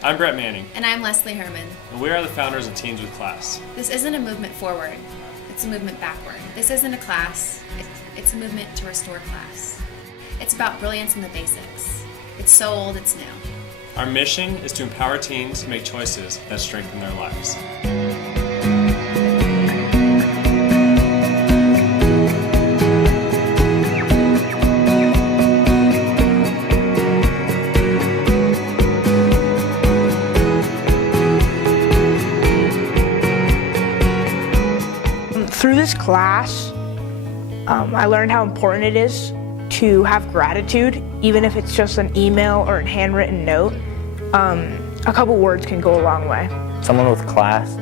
I'm Brett Manning, And I'm Leslie Herman. and we are the founders of Teens with Class. This isn't a movement forward, it's a movement backward. This isn't a class, it's a movement to restore class. It's about brilliance in the basics. It's so old, it's new. Our mission is to empower teens to make choices that strengthen their lives. Through this class, I learned how important it is to have gratitude, even if it's just an email or a handwritten note. A couple words can go a long way. Someone with class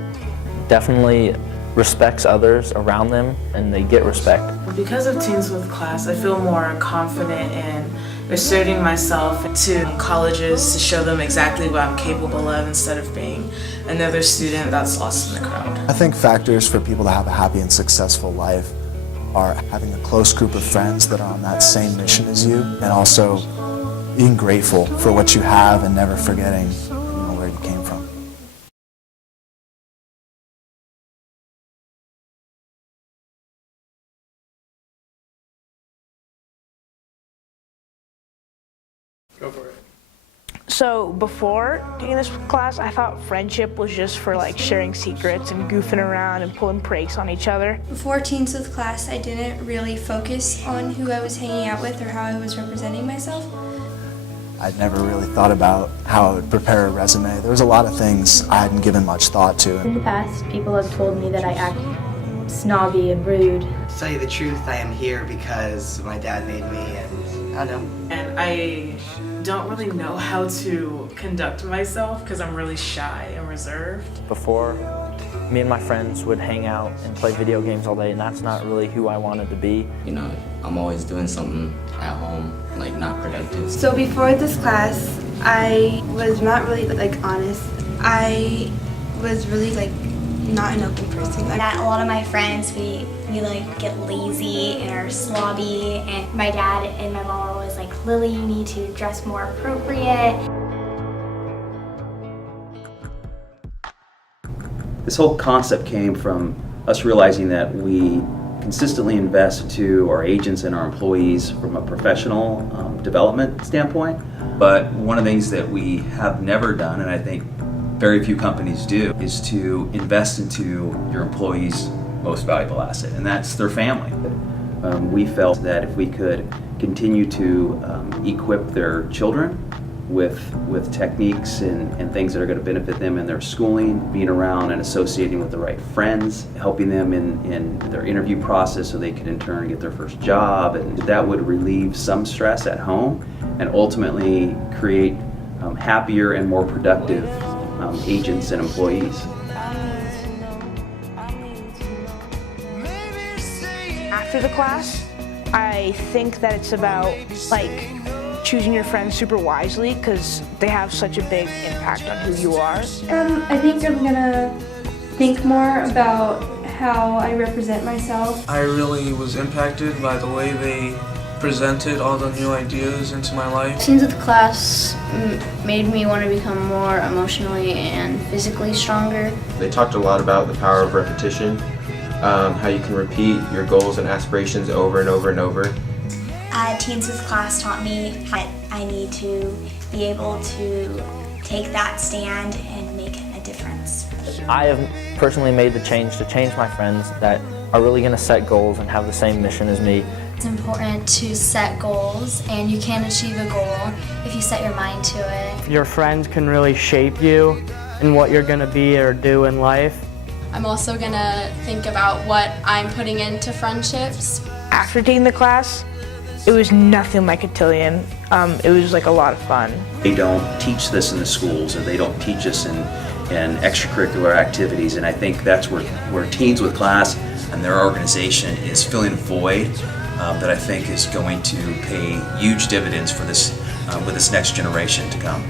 definitely respects others around them, and they get respect. Because of Teens with Class, I feel more confident in asserting myself to colleges to show them exactly what I'm capable of instead of being another student that's lost in the crowd. I think factors for people to have a happy and successful life are having a close group of friends that are on that same mission as you, and also being grateful for what you have and never forgetting where you came from. Go for it. So before taking this class, I thought friendship was just for like sharing secrets and goofing around and pulling pranks on each other. Before Teens with Class, I didn't really focus on who I was hanging out with or how I was representing myself. I'd never really thought about how I would prepare a resume. There was a lot of things I hadn't given much thought to. In the past, people have told me that I act snobby and rude. To tell you the truth, I am here because my dad made me, and I don't know. And I don't really know how to conduct myself because I'm really shy and reserved. Before, me and my friends would hang out and play video games all day, and that's not really who I wanted to be. You know, I'm always doing something at home, like not productive. So before this class, I was not really honest. I was really not an open person. That a lot of my friends, we get lazy and are slobby, and my dad and my mom are always like, Lily, you need to dress more appropriate. This whole concept came from us realizing that we consistently invest into our agents and our employees from a professional development standpoint. But one of the things that we have never done, and I think very few companies do, is to invest into your employees' most valuable asset, and that's their family. We felt that if we could continue to equip their children with techniques and things that are going to benefit them in their schooling, being around and associating with the right friends, helping them in their interview process so they could in turn get their first job, and that would relieve some stress at home and ultimately create happier and more productive agents and employees. After the class, I think that it's about choosing your friends super wisely because they have such a big impact on who you are. I think I'm gonna think more about how I represent myself. I really was impacted by the way they presented all the new ideas into my life. Teens with Class made me want to become more emotionally and physically stronger. They talked a lot about the power of repetition, how you can repeat your goals and aspirations over and over and over. Teens with Class taught me that I need to be able to take that stand and make a difference. I have personally made the change to change my friends that are really going to set goals and have the same mission as me. It's important to set goals, and you can achieve a goal if you set your mind to it. Your friends can really shape you in what you're going to be or do in life. I'm also going to think about what I'm putting into friendships. After taking the class, it was nothing like Cotillion. It was a lot of fun. They don't teach this in the schools, and they don't teach us in extracurricular activities, and I think that's where Teens with Class and their organization is filling a void that I think is going to pay huge dividends for this with this next generation to come.